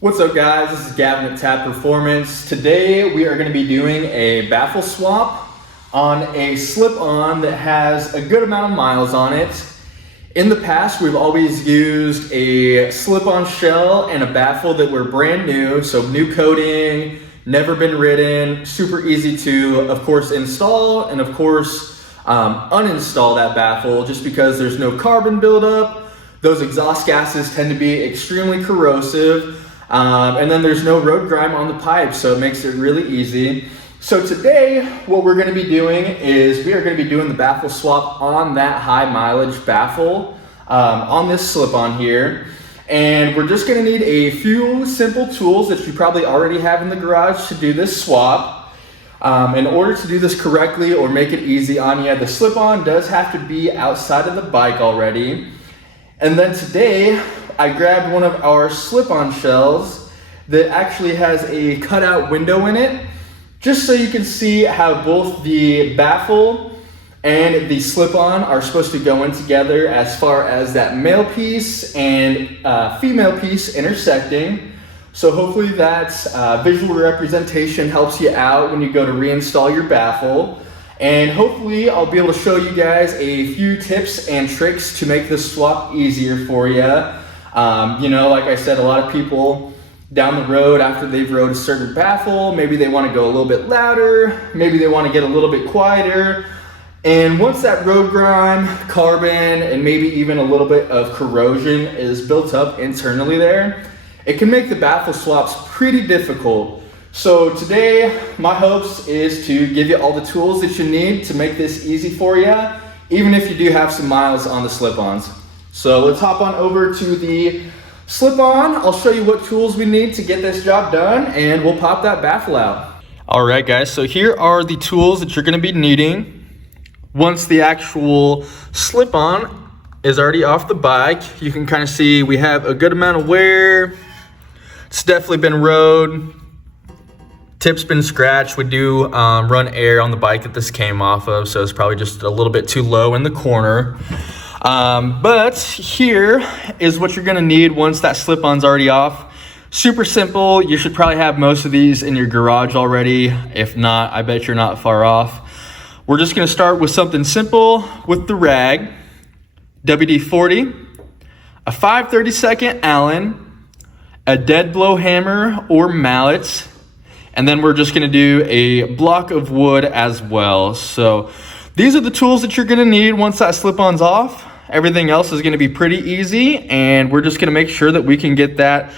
What's up guys, this is Gavin at Tab Performance. Today we are going to be doing a baffle swap on a slip-on that has a good amount of miles on it. In the past we've always used a slip-on shell and a baffle that were brand new, so new coating, never been ridden, super easy to of course install and of course uninstall that baffle just because there's no carbon buildup. Those exhaust gases tend to be extremely corrosive. And then there's no road grime on the pipe, so it makes it really easy. So today, what we're going to be doing is we are going to be doing the baffle swap on that high mileage baffle on this slip-on here. And we're just going to need a few simple tools that you probably already have in the garage to do this swap. In order to do this correctly or make it easy on you, the slip-on does have to be outside of the bike already. And then today, I grabbed one of our slip-on shells that actually has a cutout window in it, just so you can see how both the baffle and the slip-on are supposed to go in together as far as that male piece and female piece intersecting. So hopefully that visual representation helps you out when you go to reinstall your baffle. And hopefully I'll be able to show you guys a few tips and tricks to make this swap easier for you. Like I said, a lot of people down the road after they've rode a certain baffle, maybe they want to go a little bit louder, maybe they want to get a little bit quieter. And once that road grime, carbon, and maybe even a little bit of corrosion is built up internally there, it can make the baffle swaps pretty difficult. So today, my hopes is to give you all the tools that you need to make this easy for you, even if you do have some miles on the slip-ons. So let's hop on over to the slip-on. I'll show you what tools we need to get this job done, and we'll pop that baffle out. All right, guys, so here are the tools that you're gonna be needing. Once the actual slip-on is already off the bike, you can kind of see we have a good amount of wear. It's definitely been rode. Tip's been scratched. We do run air on the bike that this came off of, so it's probably just a little bit too low in the corner. But here is what you're gonna need once that slip-on's already off. Super simple. You should probably have most of these in your garage already. If not, I bet you're not far off. We're just gonna start with something simple with the rag, WD-40, a 5/32 Allen, a dead blow hammer or mallet, and then we're just gonna do a block of wood as well. So these are the tools that you're gonna need once that slip-on's off. Everything else is gonna be pretty easy, and we're just gonna make sure that we can get that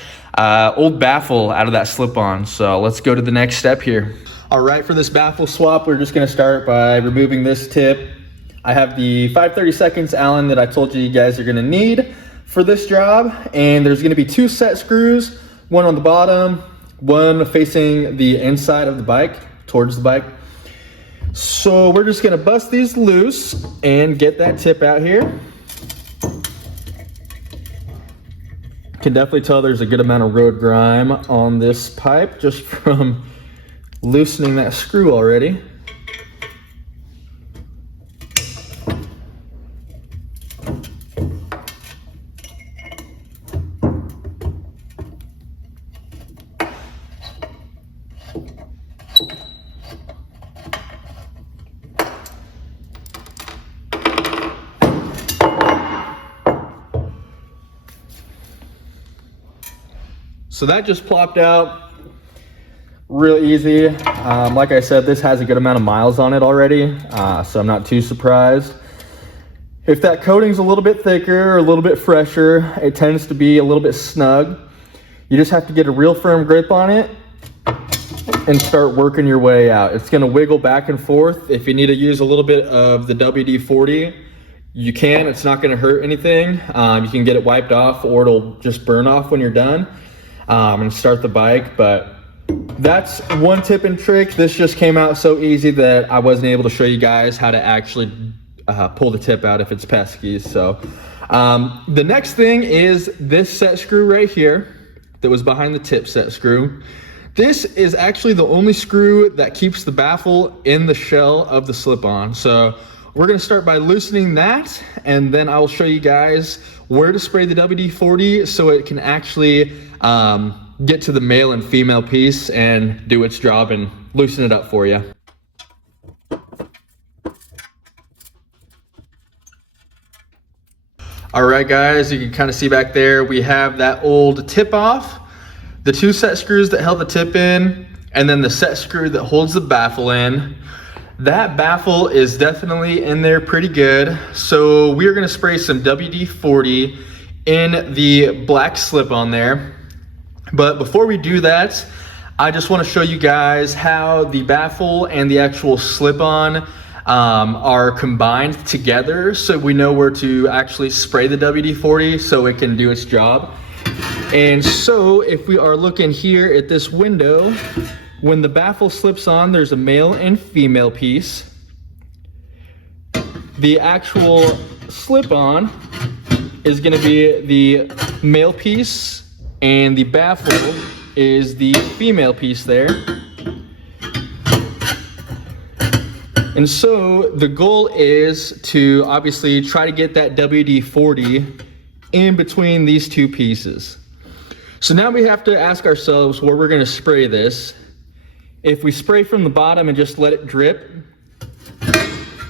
old baffle out of that slip-on. So let's go to the next step here. All right, for this baffle swap, we're just gonna start by removing this tip. I have the 5/32 Allen that I told you guys are gonna need for this job, and there's gonna be 2 set screws, one on the bottom, one facing the inside of the bike, towards the bike. So we're just gonna bust these loose and get that tip out here. Can definitely tell there's a good amount of road grime on this pipe just from loosening that screw already. So that just plopped out real easy. Like I said, this has a good amount of miles on it already, so I'm not too surprised. If that coating's a little bit thicker or a little bit fresher, it tends to be a little bit snug. You just have to get a real firm grip on it and start working your way out. It's gonna wiggle back and forth. If you need to use a little bit of the WD-40, you can. It's not gonna hurt anything. You can get it wiped off, or it'll just burn off when you're done. And start the bike. But that's one tip and trick. This just came out so easy that I wasn't able to show you guys how to actually pull the tip out if it's pesky. So the next thing is this set screw right here that was behind the tip set screw. This is actually the only screw that keeps the baffle in the shell of the slip-on. So we're gonna start by loosening that, and then I'll show you guys where to spray the WD-40 so it can actually get to the male and female piece and do its job and loosen it up for you. All right, guys, you can kind of see back there, we have that old tip off, the 2 set screws that held the tip in, and then the set screw that holds the baffle in. That baffle is definitely in there pretty good. So we're gonna spray some WD-40 in the black slip-on there. But before we do that, I just wanna show you guys how the baffle and the actual slip-on are combined together, so we know where to actually spray the WD-40 so it can do its job. And so if we are looking here at this window, when the baffle slips on, there's a male and female piece. The actual slip-on is gonna be the male piece, and the baffle is the female piece there. And so the goal is to obviously try to get that WD-40 in between these 2 pieces. So now we have to ask ourselves where we're gonna spray this. If we spray from the bottom and just let it drip,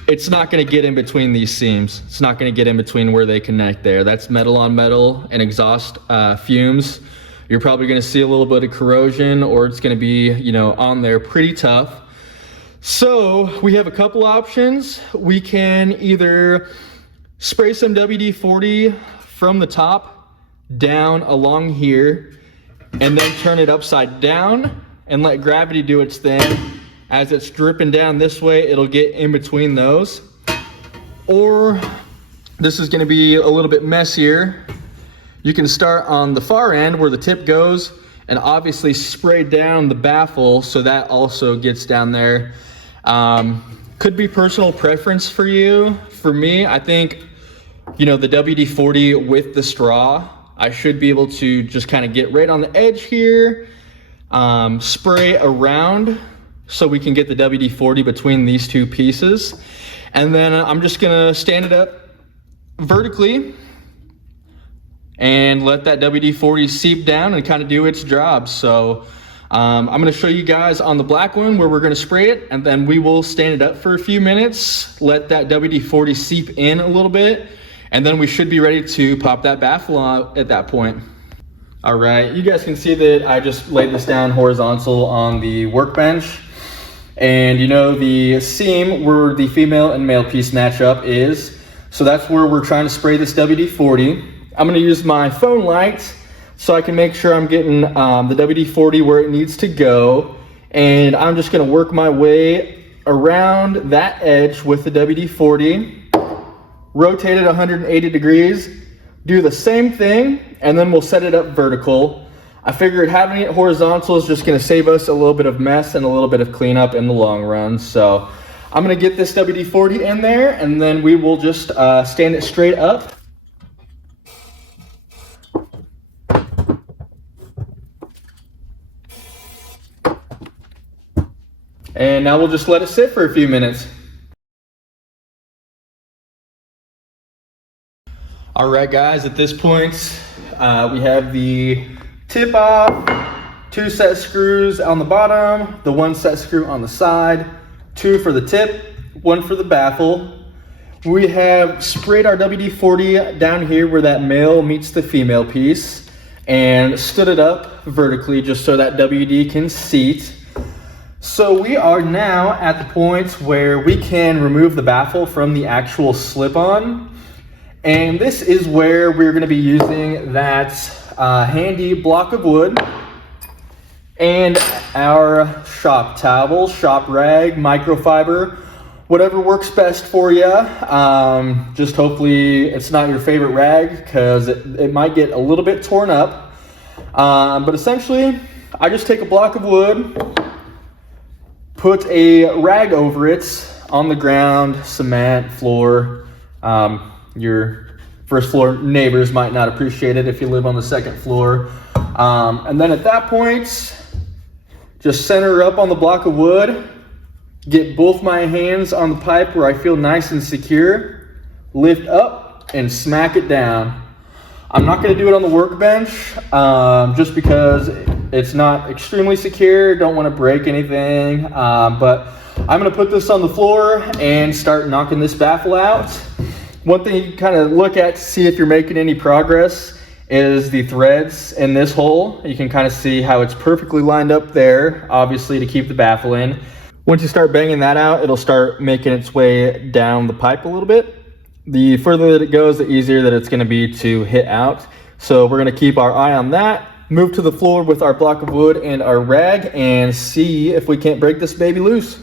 it's not gonna get in between these seams. It's not gonna get in between where they connect there. That's metal on metal and exhaust fumes. You're probably gonna see a little bit of corrosion, or it's gonna be, you know, on there pretty tough. So we have a couple options. We can either spray some WD-40 from the top down along here and then turn it upside down and let gravity do its thing. As it's dripping down this way, it'll get in between those. Or this is gonna be a little bit messier. You can start on the far end where the tip goes and obviously spray down the baffle so that also gets down there. Could be personal preference for you. For me, I think, you know, the WD-40 with the straw, I should be able to just kind of get right on the edge here, spray around so we can get the WD-40 between these 2 pieces. And then I'm just gonna stand it up vertically and let that WD-40 seep down and kind of do its job. So I'm gonna show you guys on the black one where we're gonna spray it, and then we will stand it up for a few minutes, let that WD-40 seep in a little bit, and then we should be ready to pop that baffle out at that point. All right, you guys can see that I just laid this down horizontal on the workbench. And you know the seam where the female and male piece match up is, so that's where we're trying to spray this WD-40. I'm gonna use my phone light so I can make sure I'm getting the WD-40 where it needs to go. And I'm just gonna work my way around that edge with the WD-40, rotate it 180 degrees, do the same thing, and then we'll set it up vertical. I figured having it horizontal is just gonna save us a little bit of mess and a little bit of cleanup in the long run. So I'm gonna get this WD-40 in there, and then we will just stand it straight up. And now we'll just let it sit for a few minutes. All right, guys, at this point, we have the tip off, 2 set screws on the bottom, the 1 set screw on the side, 2 for the tip, 1 for the baffle. We have sprayed our WD-40 down here where that male meets the female piece and stood it up vertically just so that WD can seat. So we are now at the point where we can remove the baffle from the actual slip-on. And this is where we're gonna be using that handy block of wood and our shop towel, shop rag, microfiber, whatever works best for you. Just hopefully it's not your favorite rag because it might get a little bit torn up. But essentially, I just take a block of wood, put a rag over it on the ground, cement, floor. Your first floor neighbors might not appreciate it if you live on the 2nd floor. And then at that point, just center up on the block of wood, get both my hands on the pipe where I feel nice and secure, lift up and smack it down. I'm not gonna do it on the workbench just because It's not extremely secure, don't want to break anything, but I'm going to put this on the floor and start knocking this baffle out. One thing you can kind of look at to see if you're making any progress is the threads in this hole. You can kind of see how it's perfectly lined up there, obviously to keep the baffle in. Once you start banging that out, it'll start making its way down the pipe a little bit. The further that it goes, the easier that it's going to be to hit out. So we're going to keep our eye on that, move to the floor with our block of wood and our rag, and see if we can't break this baby loose.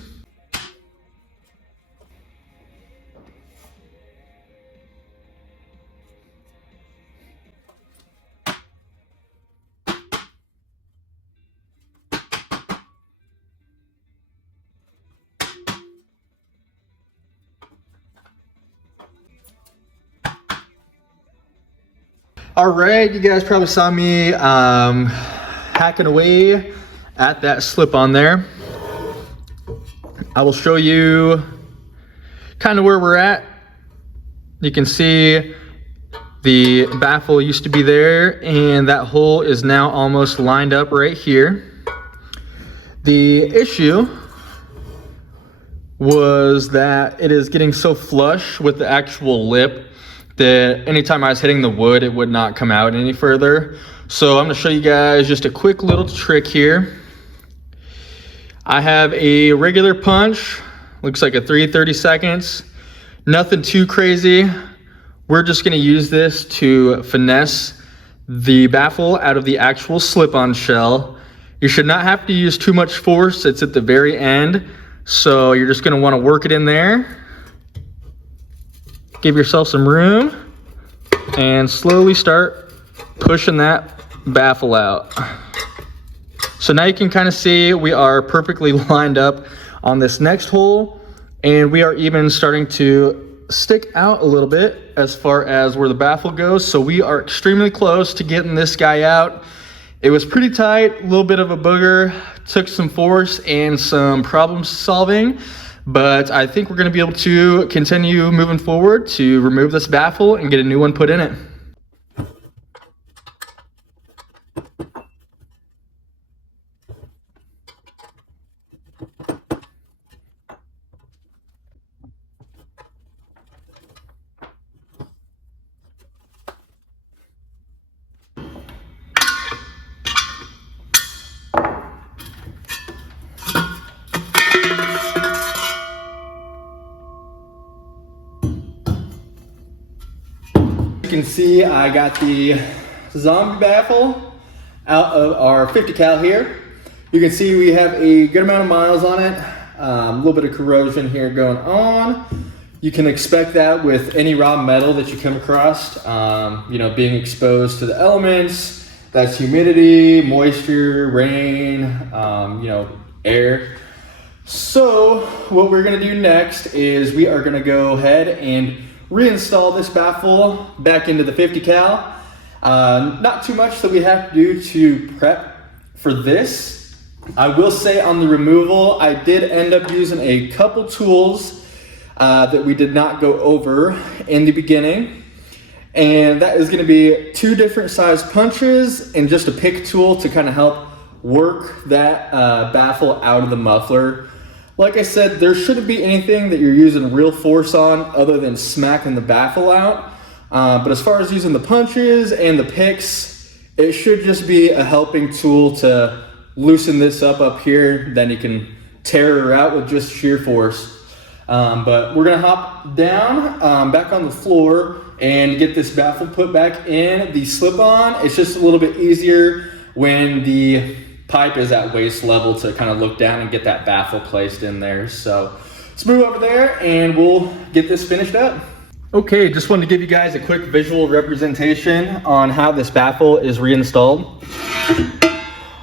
All right, you guys probably saw me hacking away at that slip-on there. I will show you kind of where we're at. You can see the baffle used to be there, and that hole is now almost lined up right here. The issue was that it is getting so flush with the actual lip that anytime I was hitting the wood, it would not come out any further. So I'm gonna show you guys just a quick little trick here. I have a regular punch, looks like a 3/32. Nothing too crazy. We're just gonna use this to finesse the baffle out of the actual slip-on shell. You should not have to use too much force. It's at the very end. So you're just gonna wanna work it in there. Give yourself some room and slowly start pushing that baffle out. So now you can kind of see we are perfectly lined up on this next hole, and we are even starting to stick out a little bit as far as where the baffle goes. So we are extremely close to getting this guy out. It was pretty tight, a little bit of a booger, took some force and some problem solving. But I think we're going to be able to continue moving forward to remove this baffle and get a new one put in it. You can see I got the zombie baffle out of our 50 cal here. You can see we have a good amount of miles on it, a little bit of corrosion here going on. You can expect that with any raw metal that you come across, you know, being exposed to the elements, that's humidity, moisture, rain, you know, air. So what we're gonna do next is we are gonna go ahead and reinstall this baffle back into the 50 cal. Not too much that we have to do to prep for this. I will say on the removal, I did end up using a couple tools that we did not go over in the beginning. And that is gonna be 2 different size punches and just a pick tool to kind of help work that baffle out of the muffler. Like I said, there shouldn't be anything that you're using real force on other than smacking the baffle out. But as far as using the punches and the picks, it should just be a helping tool to loosen this up here. Then you can tear her out with just sheer force. But we're gonna hop down back on the floor and get this baffle put back in the slip-on. It's just a little bit easier when the pipe is at waist level to kind of look down and get that baffle placed in there. So let's move over there and we'll get this finished up. Okay, just wanted to give you guys a quick visual representation on how this baffle is reinstalled.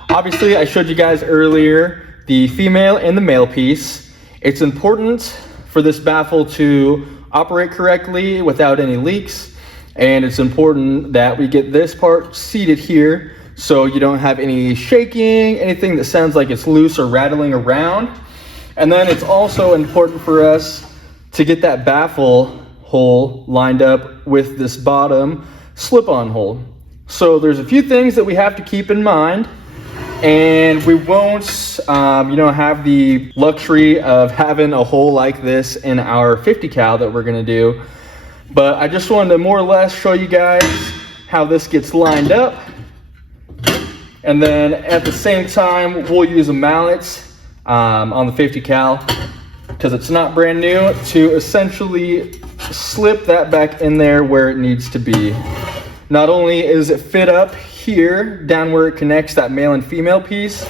Obviously, I showed you guys earlier the female and the male piece. It's important for this baffle to operate correctly without any leaks, and it's important that we get this part seated here so you don't have any shaking, anything that sounds like it's loose or rattling around. And then it's also important for us to get that baffle hole lined up with this bottom slip-on hole. So there's a few things that we have to keep in mind, And we won't, have the luxury of having a hole like this in our 50 cal that we're gonna do. But I just wanted to more or less show you guys how this gets lined up. And then at the same time, we'll use a mallet on the 50 cal, because it's not brand new, to essentially slip that back in there where it needs to be. Not only is it fit up here, down where it connects that male and female piece,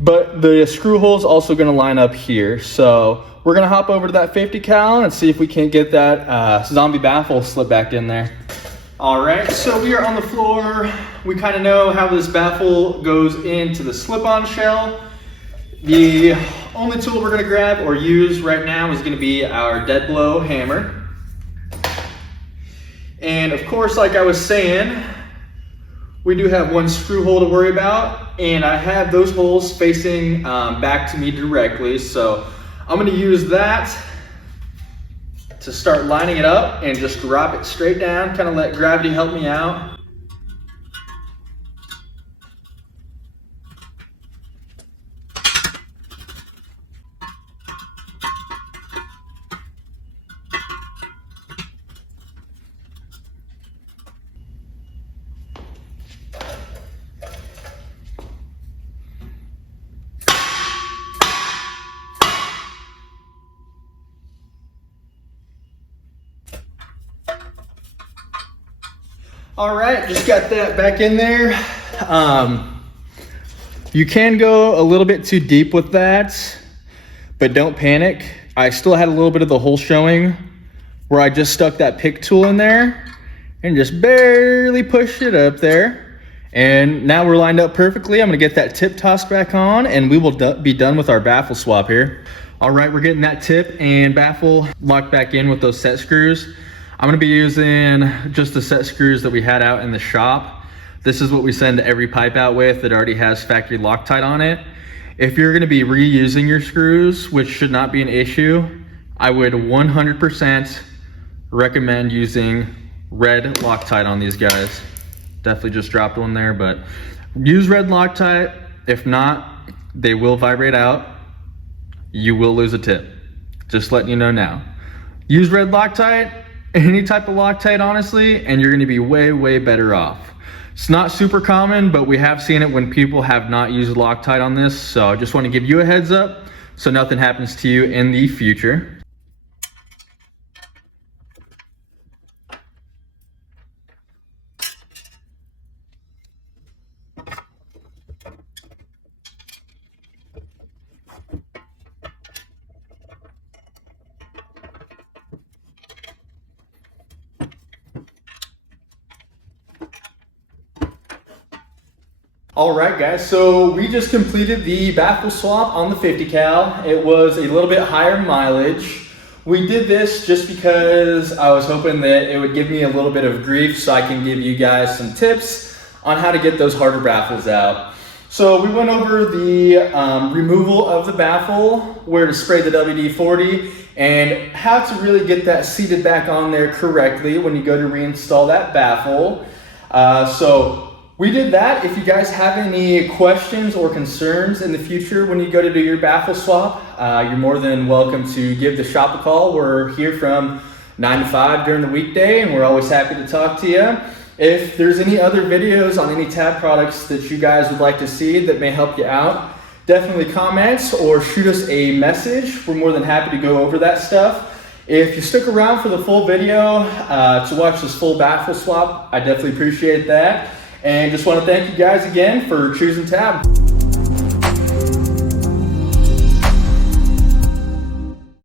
but the screw hole is also gonna line up here. So we're gonna hop over to that 50 cal and see if we can't get that zombie baffle slip back in there. All right, so we are on the floor. We kind of know how this baffle goes into the slip-on shell. The only tool we're gonna grab or use right now is gonna be our dead blow hammer. And of course, like I was saying, we do have one screw hole to worry about, and I have those holes facing back to me directly. So I'm gonna use that to start lining it up and just drop it straight down, kind of let gravity help me out. All right, just got that back in there. You can go a little bit too deep with that, but don't panic. I still had a little bit of the hole showing where I just stuck that pick tool in there and just barely pushed it up there. And now we're lined up perfectly. I'm gonna get that tip tossed back on and we will be done with our baffle swap here. All right, we're getting that tip and baffle locked back in with those set screws. I'm gonna be using just the set screws that we had out in the shop. This is what we send every pipe out with that already has factory Loctite on it. If you're gonna be reusing your screws, which should not be an issue, I would 100% recommend using red Loctite on these guys. Definitely just dropped one there, but use red Loctite. If not, they will vibrate out. You will lose a tip. Just letting you know now. Use red Loctite, any type of Loctite honestly, and you're gonna be way, way better off. It's not super common, but we have seen it when people have not used Loctite on this, so I just wanna give you a heads up so nothing happens to you in the future. All right guys, so we just completed the baffle swap on the 50 cal. It was a little bit higher mileage. We did this just because I was hoping that it would give me a little bit of grief so I can give you guys some tips on how to get those harder baffles out. So we went over the removal of the baffle, where to spray the WD-40, and how to really get that seated back on there correctly when you go to reinstall that baffle. So we did that. If you guys have any questions or concerns in the future when you go to do your baffle swap, you're more than welcome to give the shop a call. We're here from 9 to 5 during the weekday, and we're always happy to talk to you. If there's any other videos on any tab products that you guys would like to see that may help you out, definitely comment or shoot us a message. We're more than happy to go over that stuff. If you stick around for the full video to watch this full baffle swap, I definitely appreciate that. And just want to thank you guys again for choosing Tab.